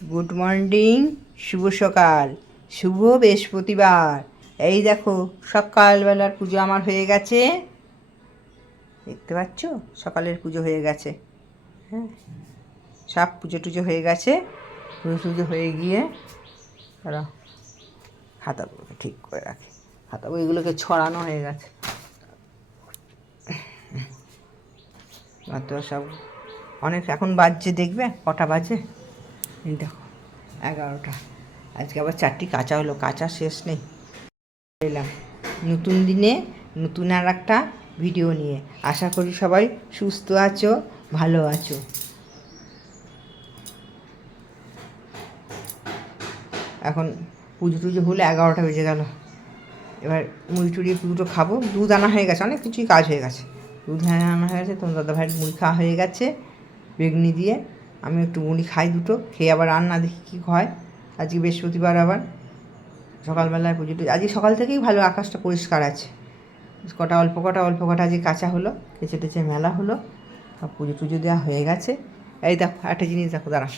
Good morning, শুভ সকাল, শুভ বৃহস্পতিবার। এই দেখো সকালবেলার পুজো আমার হয়ে গেছে, দেখতে পাচ্ছ? সকালের পুজো হয়ে গেছে। হ্যাঁ, সব পুজো টুজো হয়ে গেছে। পুজো টুজো হয়ে গিয়ে তারা খাতাগুলোকে ঠিক করে রাখে, খাতা বইগুলোকে ছড়ানো হয়ে গেছে। তো সব অনেক এখন বাজছে, দেখবে কটা বাজে? এই দেখো 11টা। আজকে আবার 4টি কাঁচা হলো, কাঁচা শেষ নেই। এলাম নতুন দিনে নতুন আর একটা ভিডিও নিয়ে। আশা করি সবাই সুস্থ আছো, ভালো আছো। এখন পুজো টুজো হলে 11টা বেজে গেল। এবার মুড়ি টুড়ি দুটো খাবো। দুধ আনা হয়ে গেছে, অনেক কিছুই কাজ হয়ে গেছে। দুধ আনা হয়ে গেছে, তোমার দাদাভাইয়ের মুড়ি খাওয়া হয়ে গেছে বেগনি দিয়ে। আমি একটু মুড়ি খাই, দুটো খেয়ে আবার রান্না দেখি কী হয়। আজকে বৃহস্পতিবার, আবার সকালবেলায় পুজো টুজো। আজকে সকাল থেকেই ভালো, আকাশটা পরিষ্কার আছে। অল্প কটা আজকে কাঁচা হলো, কেচে টেচে মেলা হলো, সব পুজো টুজো দেওয়া হয়ে গেছে। এই দেখো একটা জিনিস দেখো, দাঁড়া,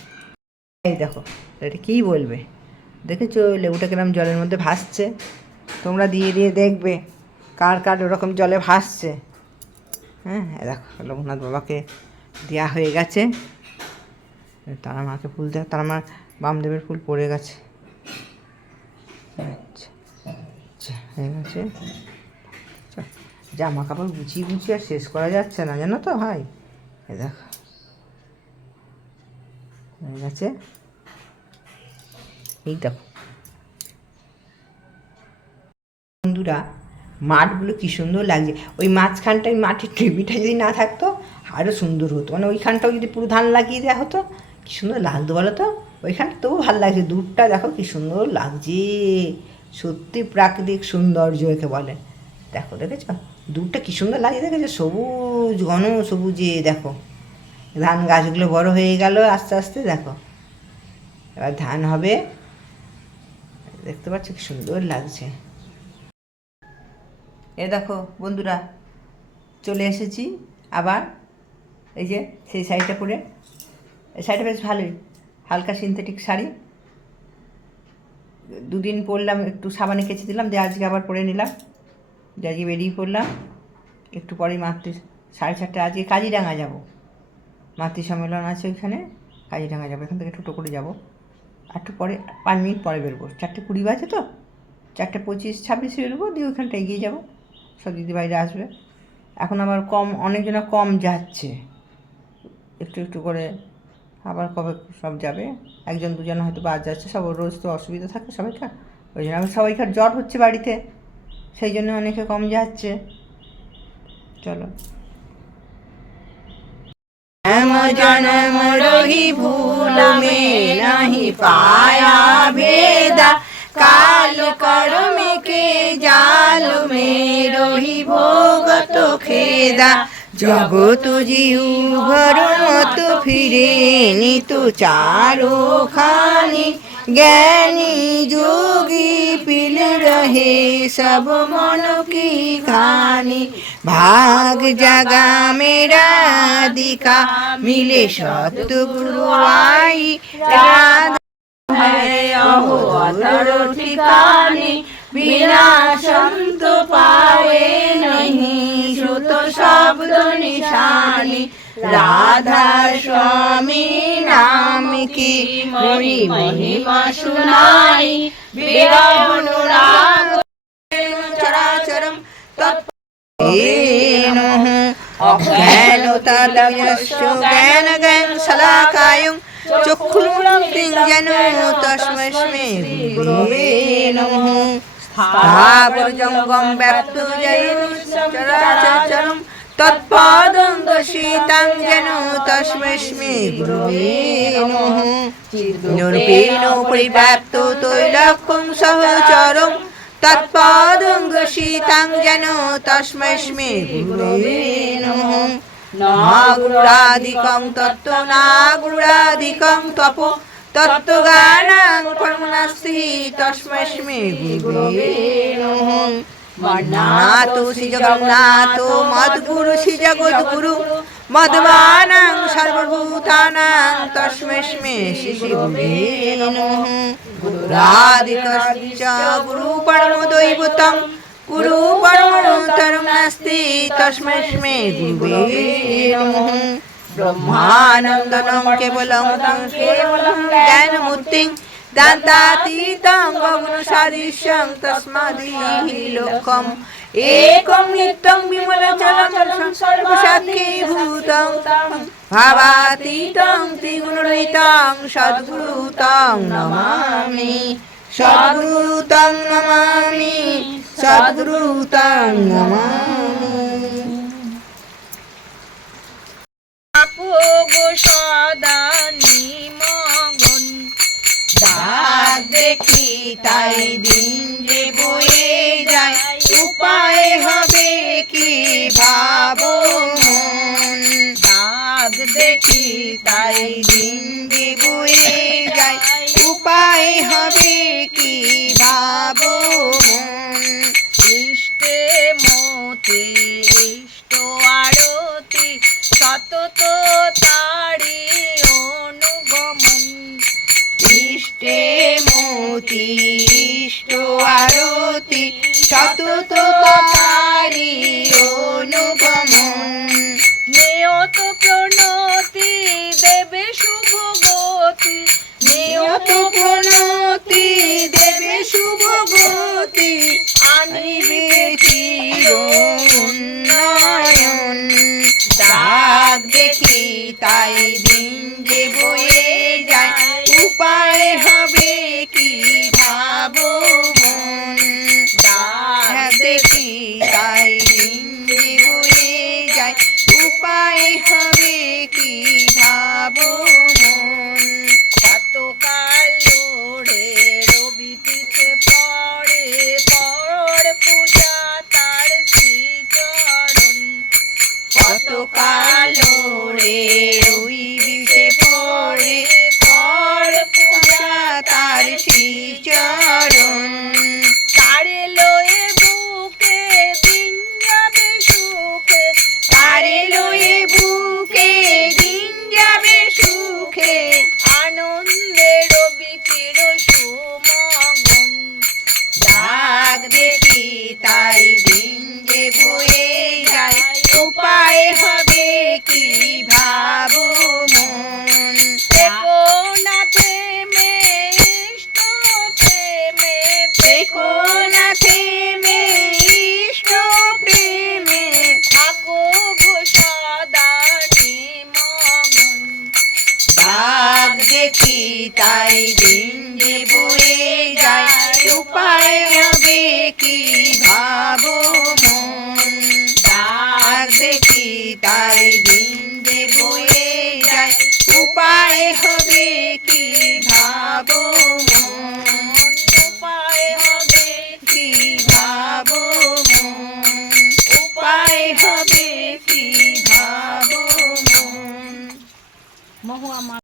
এই দেখো এটা কী বলবে, দেখেছো লেবুটা কিরম জলের মধ্যে ভাসছে? তোমরা দিয়ে দিয়ে দেখবে কার কার ওরকম জলে ভাসছে। হ্যাঁ, দেখো লোকনাথ বাবাকে দেওয়া হয়ে গেছে। তারা মাকে ফুল দেয়, তারা মার বামদেবের ফুল পড়ে গেছে। আচ্ছা আচ্ছা, হয়ে গেছে। জামা কাপড় গুছিয়ে গুছিয়ে আর শেষ করা যাচ্ছে না, জানো তো ভাই। এ দেখো হয়ে গেছে। এই দেখো বন্ধুরা, মাঠগুলো কী সুন্দর লাগছে। ওই মাঝখানটায় মাটির টেবিটা যদি না থাকতো আরও সুন্দর হতো, মানে ওইখানটাও যদি পুরো ধান লাগিয়ে দেওয়া হতো কী সুন্দর লাগতো বলো তো। ওইখানটা তবু ভালো লাগছে, দূরটা দেখো কী সুন্দর লাগছে। সত্যি প্রাকৃতিক সৌন্দর্য একে বলে। দেখো দেখেছ দূরটা কী সুন্দর লাগছে, দেখেছো? সবুজ ঘন সবুজে। দেখো ধান গাছগুলো বড় হয়ে গেল আস্তে আস্তে। দেখো এবার ধান হবে, দেখতে পাচ্ছ কি সুন্দর লাগছে। এ দেখো বন্ধুরা, চলে এসেছি আবার। এই যে সেই শাড়িটা পরে, এই শাড়িটা বেশ ভালোই, হালকা সিনথেটিক শাড়ি। দুদিন পরলাম, একটু সাবানে কেচে দিলাম, দিয়ে আজকে আবার পরে নিলাম। যে আজকে বেরিয়ে পড়লাম একটু পরেই। 4:30 আজকে কাজিরাঙা যাব, মাতৃ সম্মেলন আছে ওইখানে, কাজিরাঙা যাবো। এখান থেকে টোটো করে যাবো, একটু পরে 5 মিনিট পরে বেরোবো। 4:20 বাজে তো, 4:25-26 বেরোবো, দিয়ে ওইখানটা এগিয়ে যাবো। সব দিদিভাইরা আসবে। এখন আবার অনেকজনা কম যাচ্ছে, একটু একটু করে। আবার কবে সব যাবে, একজন দুজন হয়তো বাদ যাচ্ছে। সব রোজ তো অসুবিধা থাকে সবাইকার, ওই জন্য আবার সবাইকার জ্বর হচ্ছে বাড়িতে, সেই জন্য অনেকে কম যাচ্ছে। চলো। জনম রহি ভুল মে নাহি পায়া ভেদা, কাল কর্মে কে জাল মে রহি ভোগত খেদা। জগত জিউ ঘর মত ফিরে নিতু চারো খানি, জ্ঞানী যোগী পিল রহে সব মন কি খানি। भाग जगा मेरा दिखा, मिले सतगुरु आई, राधा है अहोतर ठिकाने, बिना संत पाए नहीं श्रुत शब्द निशानी। राधा स्वामी नाम की मोरी महिमा सुनाई, विरह अनुराग चराचरम জ্ঞানশলাকায়ং চক্ষুরুন্মিলিतं যেন তস্मै গুরবে নমঃ। স্থাবরজঙ্গম ব্যাপ্তো যেন চরাচরম, তৎপদং দর্শিতাং যেন তস্मै গুরবে নমঃ। নিরূপেণ পরিব্যাপ্তো তৈলক্যং সহচরং, তৎপদং দর্শিতাং যেন তস্मै গুরবে নমঃ। ন গুরুরাধিকং তত্ত্ব না গুরুরাধিকং তপ, তত্ত্বজ্ঞানং পরমনাস্তি তস্मै গুরবে নমঃ। মন্নাতো শ্রী জগন্নাথ মদ্গুরু শ্রী জগদ্গুরু, মদ্বানাং সর্বভূতানাং তস্मै শ্রী নমঃ গুরুরাদিকশ্চ গুরু পরমো দৈবতং গুরু পরমতরং নাস্তি তস্मै গুরুবে নমঃ ব্রহ্মানন্দং কেবলং জ্ঞানমূর্তিং দান্তাতীতং গগনসদৃশং তস্মাদিহ লোকম একং নিত্যং বিমলচলং সর্বসাক্ষীভূতং ভাবাতীতং ত্রিগুণরহিতং সদ্গুরুতং নমামি সদ্গুরুতং নমামি সদ্গুরুতং নমামি। গো সদা নিমগ্ন দাগ দেখি তাই দিন যে বয়ে যায় উপায় হবে কি ভাবো মন। দাগ দেখি তাই দিন যে বয়ে যায় উপায় হবে কি ভাবো মন। ইষ্টে মতে ইষ্ট আরতি সতত তারি অনুগমন ইষ্টে মতি ইষ্ট আরতি সতত তারি অনুগমন। নিয়ত প্রণতি দেবে শুভ গতি নিয়ত প্রণতি দেবে শুভ গতি আনিবে চির উন্নয়ন। দাগ দেখি তাই দিন যে বয়ে যায় উপায় হবে কি ভাবো মন। দাগ দেখি তাই দিন যে বয়ে যায় উপায় হবে কি ভাবো মন। কতকাল লোড়ে রবিটিতে পড়ে পর পূজা তার শ্রীচরণ কতকাল রে ওই বিষে পড়ে কর পূজা তার শ্রীচরণ। তারে লয়ে বুকে দিন যাবে সুখে তারে লয়ে বুকে দিন যাবে সুখে আনন্দে রবি চির সুমগন। দাগ দেখি তাই দিন যে বয়ে যায় উপায় হবে কি ভাবো মন। থেকো না থেমে ইষ্ট প্রেমে থেকো না থেমে ইষ্ট প্রেমে থাকো গো সদা নিমগ্ন। দাগ দেখি তাই দিন যে বয়ে যায় উপায় হবে কি ভাবো মন। দাগ দেখি তাই দিন যে বয়ে যায় উপায় হবে কি ভাবো মন। উপায় হবে কি ভাবো মন। উপায় হবে কি ভাবো মন। মহু আমার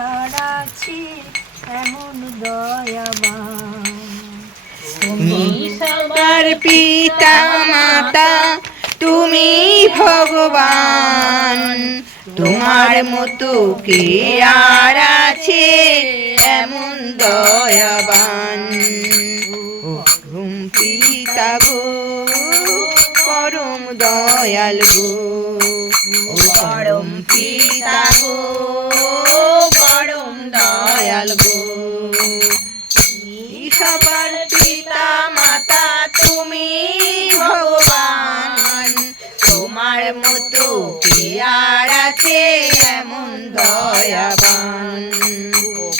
আর আছে এমন দয়াবান তুমি সবার পিতা মাতা তুমি ভগবান। তোমার মতো কে আর আছে এমন দয়াবান। পরম পিতা গো পরম দয়াল গো পরম পিতা গো পরম দয়াল গো। সবার পিতা মাতা তুমি ভগবান। তোমার মতো কে আর আছে এমন দয়াবান।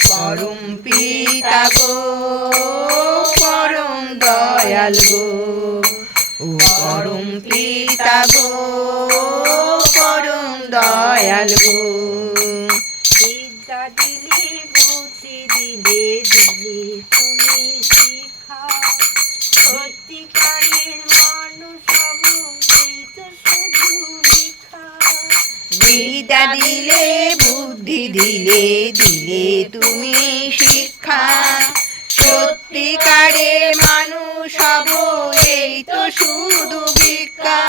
পরম পিতা গো পরম দয়াল গো পরম পিতা গো পরম দয়াল গো। বিদ্যা দিলে বুদ্ধি দিলে দিলে তুমি শিখা সত্যিকারের মানুষ হব তো শুধু লিখা। বিদ্যা দিলে বুদ্ধি দিলে দিলে তুমি শিক্ষা সত্যিকারের মানুষ হব এই তো শুধু ভিক্ষা।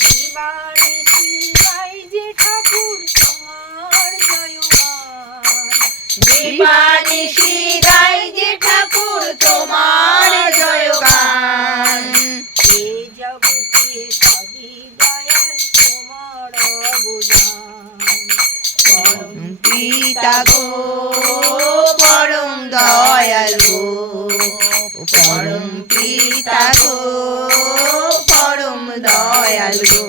দিবানিশি নিশি গাই যে ঠাকুর তোমার জয়গান। এ জগতে সবই দয়াল তোমার অবদান। পরম পিতা গো পরম দয়াল গো, পরম পিতা গো পরম দয়াল গো।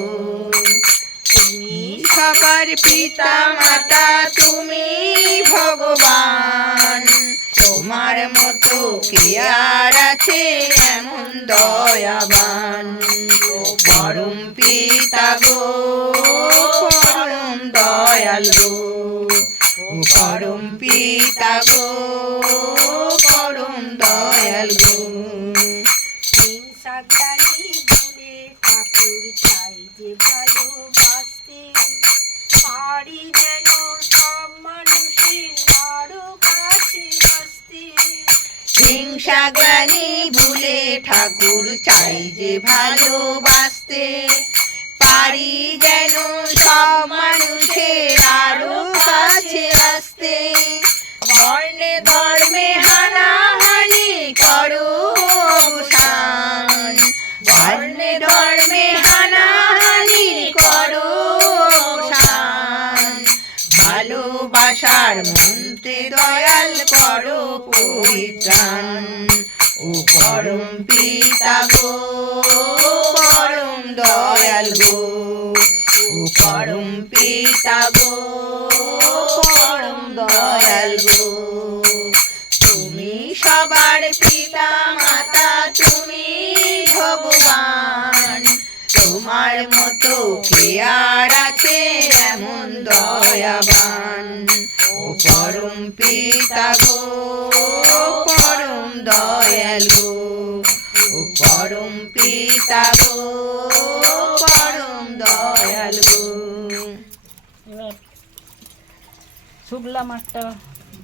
তুমি সবার পিতা মাতা তুমি ভগবান, তোমার মতো কে আর আছে এমন দয়াবান। পরম পিতা গো পরম দয়াল গো, পরম পিতা গো পরম দয়াল গো। হিংসা জ্ঞানী বলে ঠাকুর চাই যে ভালোবাসতে, পারি যেন সব মানুষের আরো কাছে আসতে। হিংসা জ্ঞানী ভুলে ঠাকুর চাই যে ভালোবাসতে, পারি যেন সব মানুষের আরো কাছে আসতে। বর্ণে ধর্মে হানাহানি করো অবসান, বর্ণে ধর্মে হানাহানি করো অবসান। ভালোবাসার মন্ত্রে দয়াল করো পরিত্রাণ। ও পরম পিতা গো পরম দয়াল গো, ও পরম পিতা গো পরম দয়াল গো। তুমি সবার পিতা মাতা তুমি ভগবান, তোমার মতো কে আর আছে এমন দয়াবান। ও পরম পিতা গো পরম দয়াল গো, ও পরম পিতা গো পরম দয়াল গো। এবার শুক্লা মাঠটা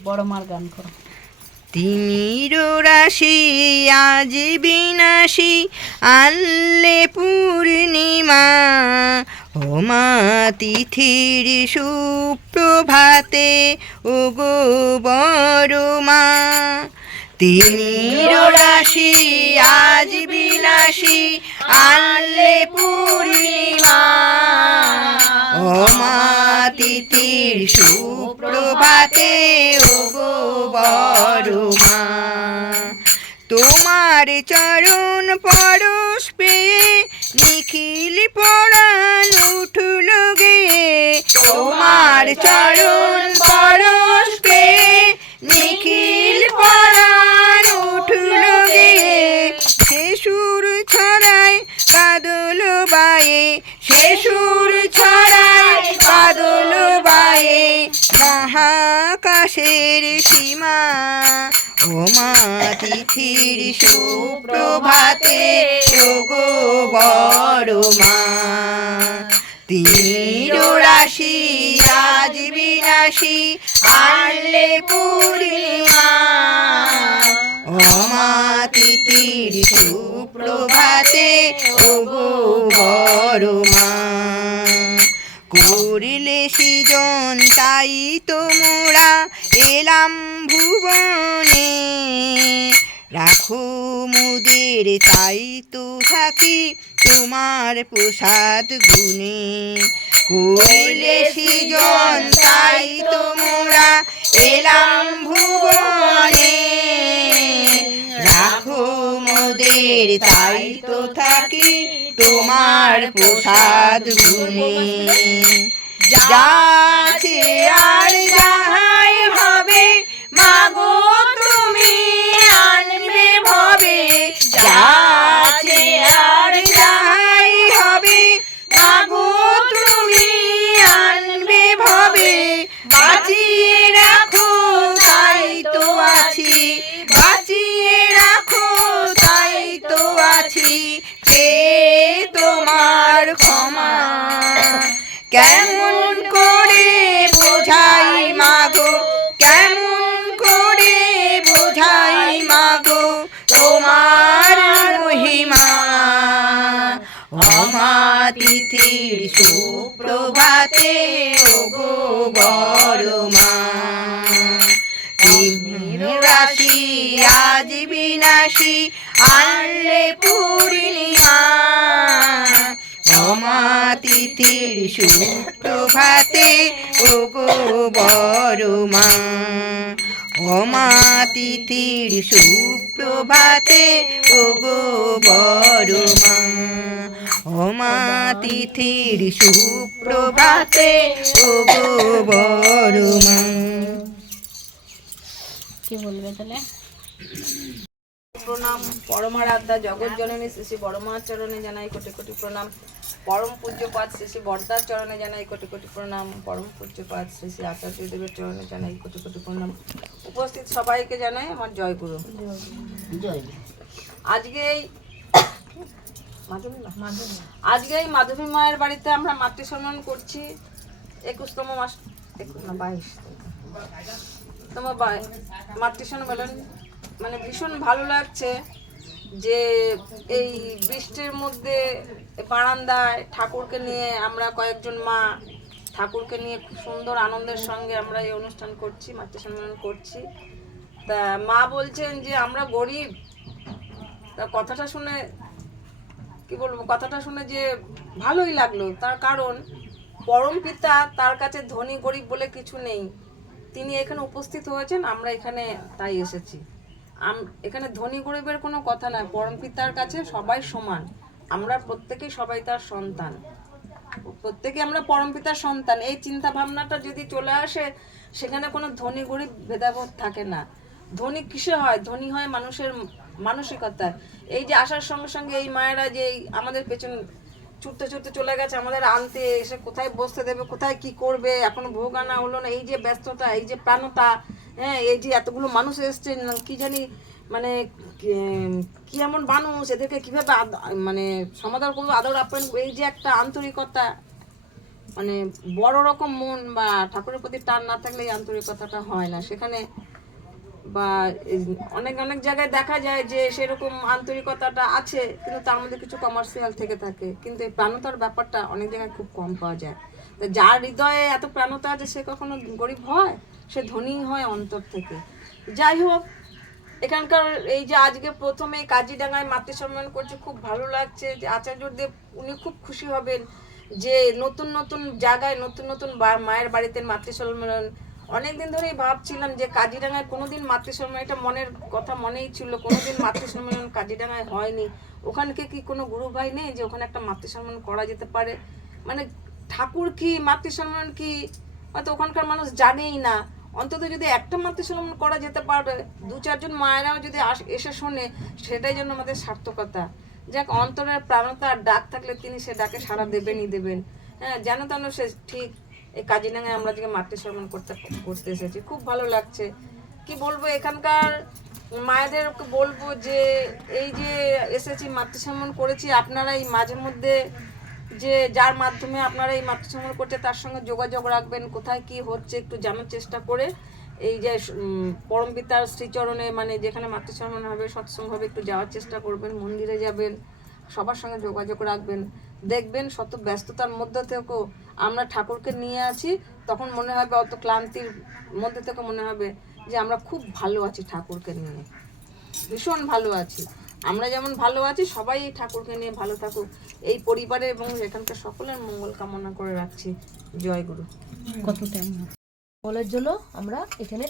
বড় মার গান করো। তিমির রাশি আজ বিনাশী আনলে পূর্ণিমা, হোমা তিথির সুপ্রভাতে ও গো বড় মা। তিমির রাশি আজ বিনাশী আনলে পূর্ণিমা, হোমা তিথির সুপ্রভাতে ও গো বড় মা। তোমার চরণ পরশ পেয়ে নিখিল পরাণ উঠল গে, তোমার চরণ পরশ পেয়ে নিখিল পরাণ উঠল গে। সে সুর ছড়ায় কাদল বায়ে, সে সুর ছড়ায় কাদল বায়ে মহাকাশের সীমা। ও মা তিথির সুপ্রভাতে ও গো বড় মা। তিমির রাশি আজ বিনাশী আনলে পূর্ণিমা, ও মা তিথির সুপ্রভাতে ও গো বড় মা। করিলে সৃজন তাই তো মোরা এলাম ভুবনে, রাখো মোদের তাই তো থাকি তোমার প্রসাদ গুণে। করিলে সৃজন তাই তো মোরা এলাম ভুবনে, রাখো মোদের তাই তো থাকি তোমার প্রসাদ গুণে। যাচ্ছে আর যাহাই হবে মাগো তুমি আনবে ভবে, যাচ্ছে আর যাহাই হবে মাগো তুমি আনবে ভবে। বাঁচিয়ে রাখো তাই তো আছি, বাঁচিয়ে রাখো তাই তো আছি, কে তোমার ক্ষমা। কেমন করে বোঝাই মাগো, কেমন করে বোঝাই মাগো তোমার মহিমা। অমা তিথির সুপ্রভাতে ও গো বড় মা। আজ বিনাশী আনলে পূর্ণিমা অমা তিথির সুপ্রভাতে ওগো বড়মা অমা তিথির সুপ্রভাতে ওগো বড়মা অমা তিথির সুপ্রভাতে ওগো বড়মা। কি বলবে তাহলে? প্রণাম পরমারাধ্যা জগৎ জননী শ্রী শ্রী বড়মার চরণে জানাই কোটি কোটি প্রণাম। পরম পূজ্যপাদ শ্রী শ্রী বর্দার চরণে জানাই কোটি কোটি প্রণাম। পরম পূজ্যপাদ শ্রী শ্রী আচার্য দেবের চরণে জানাই কোটি কোটি প্রণাম। উপস্থিত সবাইকে জানাই আমার জয় গুরু। আজকে এই আজকে এই মাধবী মায়ের বাড়িতে আমরা মাতৃ সম্মান করছি 21তম মাস 22তম মাতৃ সম্মেলন। মানে ভীষণ ভালো লাগছে যে এই বৃষ্টির মধ্যে বারান্দায় ঠাকুরকে নিয়ে আমরা কয়েকজন মা ঠাকুরকে নিয়ে খুব সুন্দর আনন্দের সঙ্গে আমরা এই অনুষ্ঠান করছি, মাতৃ সম্মেলন করছি। তা মা বলছেন যে আমরা গরিব। তা কথাটা শুনে কি বলবো, কথাটা শুনে যে ভালোই লাগলো। তার কারণ পরম পিতা, তার কাছে ধনী গরিব বলে কিছু নেই। তিনি এখানে উপস্থিত হয়েছেন, আমরা এখানে তাই এসেছি। এখানে ধনী গরিবের কোনো কথা নয়, পরম পিতার কাছে সবাই সমান। আমরা প্রত্যেকেই সবাই তার সন্তান, প্রত্যেকে আমরা পরম পিতার সন্তান। এই চিন্তা ভাবনাটা যদি চলে আসে, সেখানে কোনো ধনী গরিব ভেদাভেদ থাকে না। ধনী কিসে হয়? ধনী হয় মানুষের মানসিকতা। এই যে আসার সঙ্গে সঙ্গে এই মায়েরা যে আমাদের পেছন ছুটতে ছুটতে চলে গেছে আমাদের আনতে, এসে কোথায় বসতে দেবে, কোথায় কি করবে, এখনো ভোগ আনা হলো না, এই যে ব্যস্ততা, এই যে প্রাণতা, হ্যাঁ, এই যে এতগুলো মানুষ এসছে, কি জানি মানে কি এমন মানুষ, এদেরকে কিভাবে মানে সমাদর করবো, আদর আপ্যায়ন, এই যে একটা আন্তরিকতা, মানে বড় রকম মন বা ঠাকুরের প্রতি টান না থাকলে এই আন্তরিকতাটা হয় না সেখানে। বা অনেক অনেক জায়গায় দেখা যায় যে সেরকম আন্তরিকতাটা আছে, কিন্তু তার মধ্যে কিছু কমার্শিয়াল থেকে থাকে। কিন্তু এই প্রাণতার ব্যাপারটা অনেক জায়গায় খুব কম পাওয়া যায়। তো যার হৃদয়ে এত প্রাণতা আছে, সে কখনো গরিব হয়? সে ধনী হয় অন্তর থেকে। যাই হোক, এখানকার এই যে আজকে প্রথমে কাজিডাঙ্গায় মাতৃ সম্মেলন করছে, খুব ভালো লাগছে। যে আচার্যদেব উনি খুব খুশি হবেন যে নতুন নতুন জায়গায় নতুন নতুন মায়ের বাড়িতে মাতৃ সম্মেলন। অনেকদিন ধরেই ভাবছিলাম যে কাজিডাঙ্গায় কোনোদিন মাতৃ সম্মেলন, এটা মনের কথা মনেই ছিল, কোনোদিন মাতৃ সম্মেলন কাজিডাঙ্গায় হয়নি। ওখানকে কি কোনো গুরু ভাই নেই যে ওখানে একটা মাতৃ সম্মেলন করা যেতে পারে? মানে ঠাকুর কি, মাতৃ সম্মেলন কি, হয়তো ওখানকার মানুষ জানেই না। অন্তত যদি একটা মাতৃ সম্মেলন করা যেতে পারে, 2-4 জন মায়েরাও যদি এসে শোনে, সেটাই জন্য আমাদের সার্থকতা। যাক, অন্তরের প্রাণতা ডাক থাকলে তিনি সে ডাকে সাড়া দেবেনই দেবেন। হ্যাঁ, যেন তেন সে ঠিক। এই কাজিডাঙ্গায় আমরা আজকে মাতৃ সম্মেলন করতে এসেছি, খুব ভালো লাগছে। কি বলবো, এখানকার মায়েদেরকে বলবো যে এই যে এসেছি মাতৃ সম্মেলন করেছি, আপনারা এই মাঝে মধ্যে যে যার মাধ্যমে আপনারা এই মাতৃ সম্মেলন করছে তার সঙ্গে যোগাযোগ রাখবেন, কোথায় কি হচ্ছে একটু জানার চেষ্টা করে। এই যে পরম পিতার শ্রীচরণে, মানে যেখানে মাতৃ সম্মেলন হবে, সৎসঙ্গ হবে, একটু যাওয়ার চেষ্টা করবেন, মন্দিরে যাবেন, সবার সঙ্গে যোগাযোগ রাখবেন। দেখবেন শত ব্যস্ততার মধ্যে থেকেও আমরা ঠাকুরকে নিয়ে আছি, তখন মনে হবে, অত ক্লান্তির মধ্যে থেকে মনে হবে যে আমরা খুব ভালো আছি, ঠাকুরকে নিয়ে ভীষণ ভালো আছি। আমরা যেমন ভালো আছি, সবাই এই ঠাকুরকে নিয়ে ভালো থাকুক। এই পরিবারে এবং এখানকার সকলের মঙ্গল কামনা করে রাখছি। জয় গুরু। কত টাইম বলার জন্য আমরা এখানে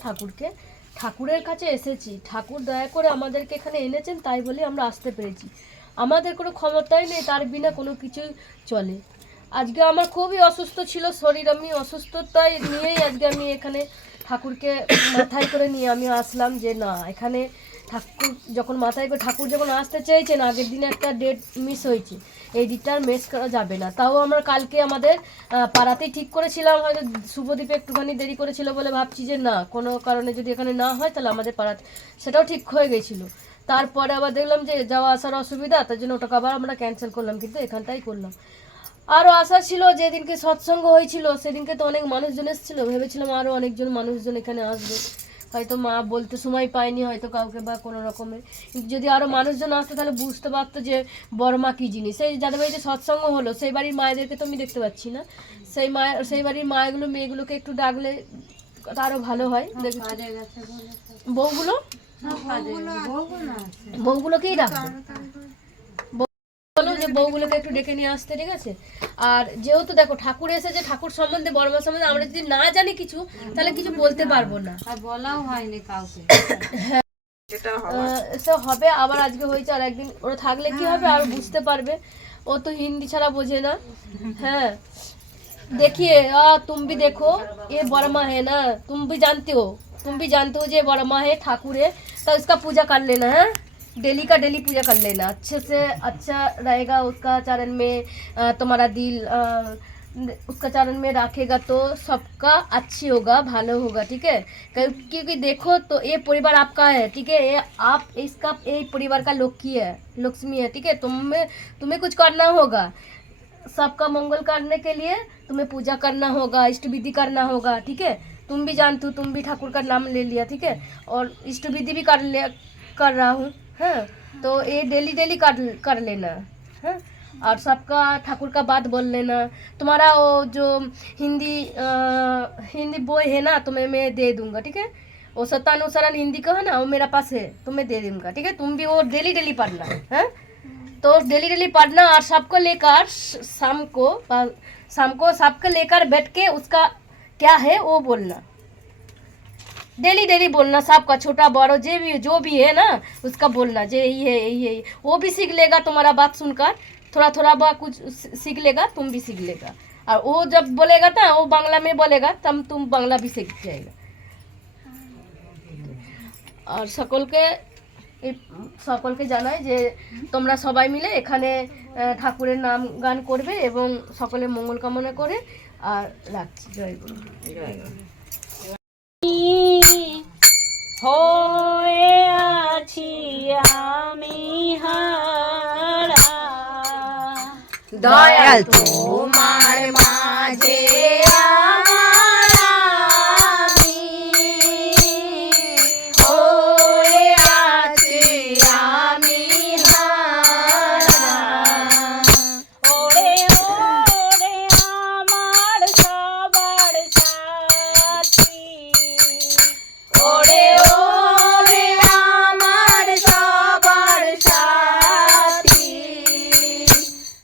ঠাকুরের কাছে এসেছি। ঠাকুর দয়া করে আমাদেরকে এখানে এনেছেন, তাই বলে আমরা আসতে পেরেছি। আমাদের কোনো ক্ষমতাই নেই, তার বিনা কোনো কিছুই চলে। আজকে আমার খুবই অসুস্থ ছিল শরীর, আমি অসুস্থতায় নিয়েই আজকে আমি এখানে ঠাকুরকে মাথায় করে নিয়ে আমি আসলাম। যে না, এখানে ঠাকুর যখন মাথায় করে ঠাকুর যখন আসতে চেয়েছেন, আগের দিনে একটা ডেট মিস হয়েছে, এই ডেটটা আর মিস করা যাবে না। তাও আমরা কালকে আমাদের পাড়াতেই ঠিক করেছিলাম, হয়তো শুভদীপে একটুখানি দেরি করেছিল বলে ভাবছি যে না, কোনো কারণে যদি এখানে না হয় তাহলে আমাদের পাড়াতে, সেটাও ঠিক হয়ে গেছিলো। তারপরে আবার দেখলাম যে যাওয়া আসার অসুবিধা, তার জন্য ওটাকে আবার আমরা ক্যান্সেল করলাম, কিন্তু এখানটাই করলাম। আরও আশা ছিল, যেদিনকে সৎসঙ্গ হয়েছিল সেদিনকে তো অনেক মানুষজন এসেছিলো, ভেবেছিলাম আরও অনেকজন মানুষজন এখানে আসবে, হয়তো মা বলতে সময় পায়নি হয়তো কাউকে বা কোনো রকমের। যদি আরও মানুষজন আসতো তাহলে বুঝতে পারতো যে বড় মা কী জিনিস। সেই যাদের বাড়িতে সৎসঙ্গ হলো সেই বাড়ির মায়েদেরকে তো আমি দেখতে পাচ্ছি না, সেই বাড়ির মেয়েগুলোকে একটু ডাকলে আরও ভালো হয়। বউগুলো বউগুলোকেই রাখবো, বলো যে বউগুলোকে একটু ডেকে নিয়ে আসতে, ঠিক আছে? আর যেহেতু দেখো ঠাকুর এসেছে, ঠাকুর সম্বন্ধে বড়মা সম্বন্ধে আমরা যদি না জানি কিছু, তাহলে কিছু বলতে পারবো না, আর বলাও হয়নি কাউকে। সব হবে আবার, আজকে হয়েছে আর একদিন ওরা থাকলে কি হবে আর বুঝতে পারবে। ও তো হিন্দি ছাড়া বোঝে না। हाँ देखिए तुम भी देखो, ये बड़ा माँ है ना, तुम भी जानते हो ये बड़ा माँ है, ठाकुर है, तो इसका पूजा कर लेना है, डेली का डेली पूजा कर लेना, अच्छे से अच्छा रहेगा उसका चरण में। तुम्हारा दिल उसका चरण में रखेगा तो सबका अच्छी होगा, भालो होगा, ठीक है? क्योंकि देखो तो ये परिवार आपका है, ठीक है? ये आप इसका ये परिवार का लक्ष्मी है, ठीक है? तुम्हें कुछ करना होगा, सबका मंगल करने के लिए तुम्हें पूजा करना होगा, इष्ट विधि करना होगा, ठीक है? तुम भी जानते हो, तुम भी ठाकुर का नाम ले लिया, ठीक है? और इष्ट विधि भी कर रहा हूँ, हाँ? तो ये डेली डेली कर लेना, हाँ? और सबका ठाकुर का बात बोल लेना। तुम्हारा वो जो हिंदी बॉय है ना, तुम्हें मैं दे दूंगा, ठीक है? वो सत्तानुसरण हिंदी का है ना, वो मेरा पास है, तुम्हें दे दूंगा, ठीक है? तुम भी वो डेली डेली पढ़ना, हाँ? तो डेली डेली पढ़ना, और सबको लेकर शाम को सबको लेकर बैठ के उसका क्या है वो बोलना, डेली डेली बोलना, सबका छोटा बड़ो जो भी है ना उसका बोलना, जे यही है यही है, वो भी सीख लेगा तुम्हारा बात सुनकर, थोड़ा थोड़ा बहुत कुछ सीख लेगा, तुम भी सीख लेगा। और वो जब बोलेगा ना, वो बांग्ला में बोलेगा, तब तुम बांग्ला भी सीख जाएगा। और সকলকে জানাই যে তোমরা সবাই মিলে এখানে ঠাকুরের নাম গান করবে এবং সকলের মঙ্গল কামনা করে, আর রাখছি। জয় গুরু। হয়ে আছি আমি হারা, দয়াল তোমার মাঝে আমার আমি, হয়ে আছি আমি হারা। ওরে ওরে আমার সবার সাথী, ওরে ওরে আমার সবার সাথী,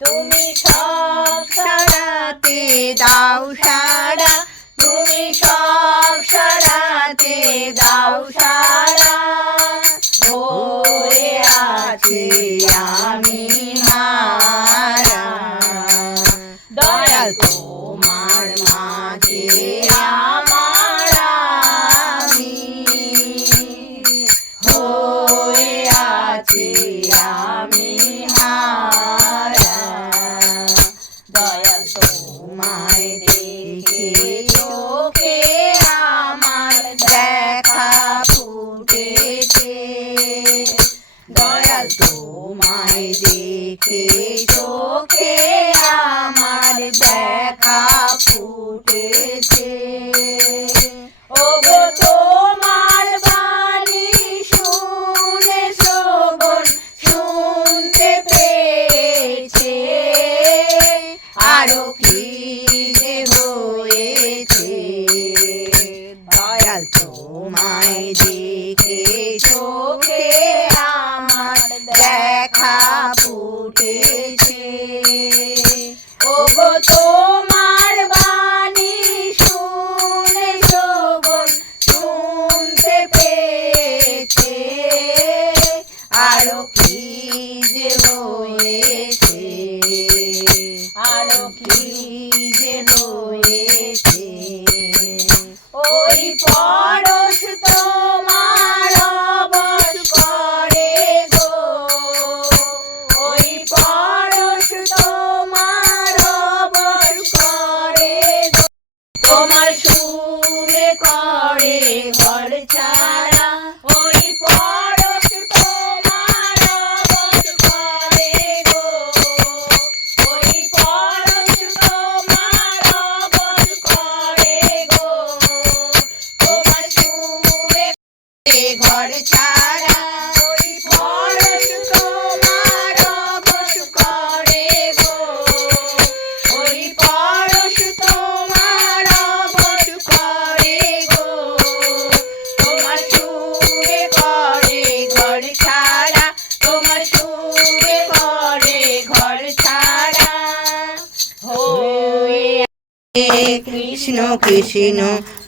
তুমি সব সারাতে দাও সারা, তুমি সব সারাতে দাও সারা, হয়ে আছি আমি হারা। দয়াল তোমার মাঝে আমার আমি, হয়ে আছি আমি হারা। দয়াল তোমায় দেখে চোখে আমার দেখা ফুটেছে, দয়াল তোমায় দেখে চোখে আমার দেখা ফুটেছে। ওগো তোমার বাণী শুনে শ্রবণ শুনতে পেয়েছে, আরো কি যে হয়েছে, দয়াল তোমায় দেখে চোখে আমার দেখা ফুটেছে। ওগো তোমার বাণী শুনে শ্রবণ শুনতে পেয়েছে, আরো কি যে হয়েছে, আরো কি যে হয়েছে। ওই পরশ তোমার অবশ করে গো, ওই পরশ তোমার অবশ করে গো, তোমার সুরে করে ঘর ছাড়া, ওই পরশ তোমার অবশ করে গো, ওই পরশ তোমার অবশ করে গো, তোমার সুরে ঘর ছাড়া, ওই পরশ তোমার অবশ করে গো, ওই পরশ তোমার অবশ করে গো, তোমার সুরে করে কৃষ্ণ কৃষ্ণ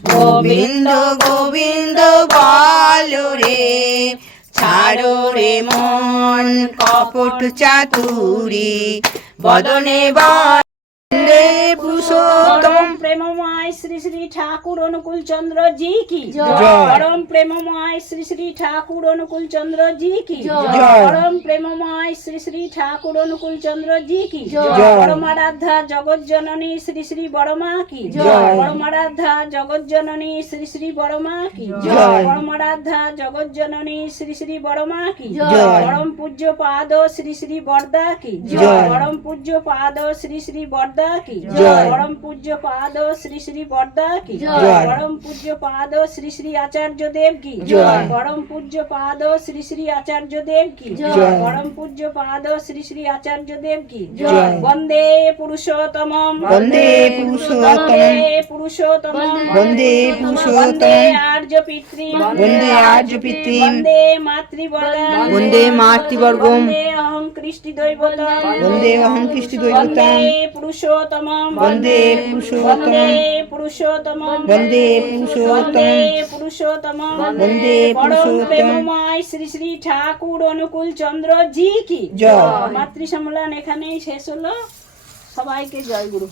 গোবিন্দ গোবিন্দ বলো রে, ছাড়ো রে মন কপট চাতুরি, বদনে বন্দে পুরুষোত্তম। परम प्रेममय श्री श्री ठाकुर अनुकूल चंद्र जी की जय। परम प्रेममय श्री श्री ठाकुर अनुकूल चंद्र जी की जय। परम प्रेममय श्री श्री ठाकुर अनुकूल चंद्र जी की जय। परमाराध्या जगत जननी श्री श्री बड़मा की जय। परमाराध्या जगत जननी श्री श्री बड़मा की जय। परमाराध्या जगत जननी श्री श्री बड़मा की जय। परम पूज्य पाद श्री श्री बरदा की जय। परम पूज्य पाद श्री श्री बरदा की जय। परम पूज्य पाद श्री श्री बरदा की जय। परम पूज्य पाद श्री श्री आचार्य देव की जय। परम पूज्य पाद श्री श्री आचार्य देव की जय। परम पूज्य पाद श्री श्री आचार्य देव की जय। वंदे पुरुषोत्तमम वन्दे पुरुषोत्तमं। वंदे पुरुषोत्तमं वन्दे पुरुषोत्तमं। वंदे आर्य पितृ वन्दे आर्य पितॄन्। वंदे मातृवर्गं वन्दे मातृवर्गं। वंदे अहं कृष्टि दैवतं वन्दे अहं कृष्णदैवतं। वंदे पुरुषोत्तमं वन्दे पुरुषोत्तमं। वंदे पुरुषोत्तमं वन्दे पुरुषोत्तमं। वंदे पुरुषोत्तमं वन्दे परम पुरुषोत्तमं। प्रेममय श्री श्री ঠাকুর অনুকূল চন্দ্র জি কি জয়। মাতৃ সম্মেলন এখানেই শেষ হলো। সবাইকে জয় গুরু।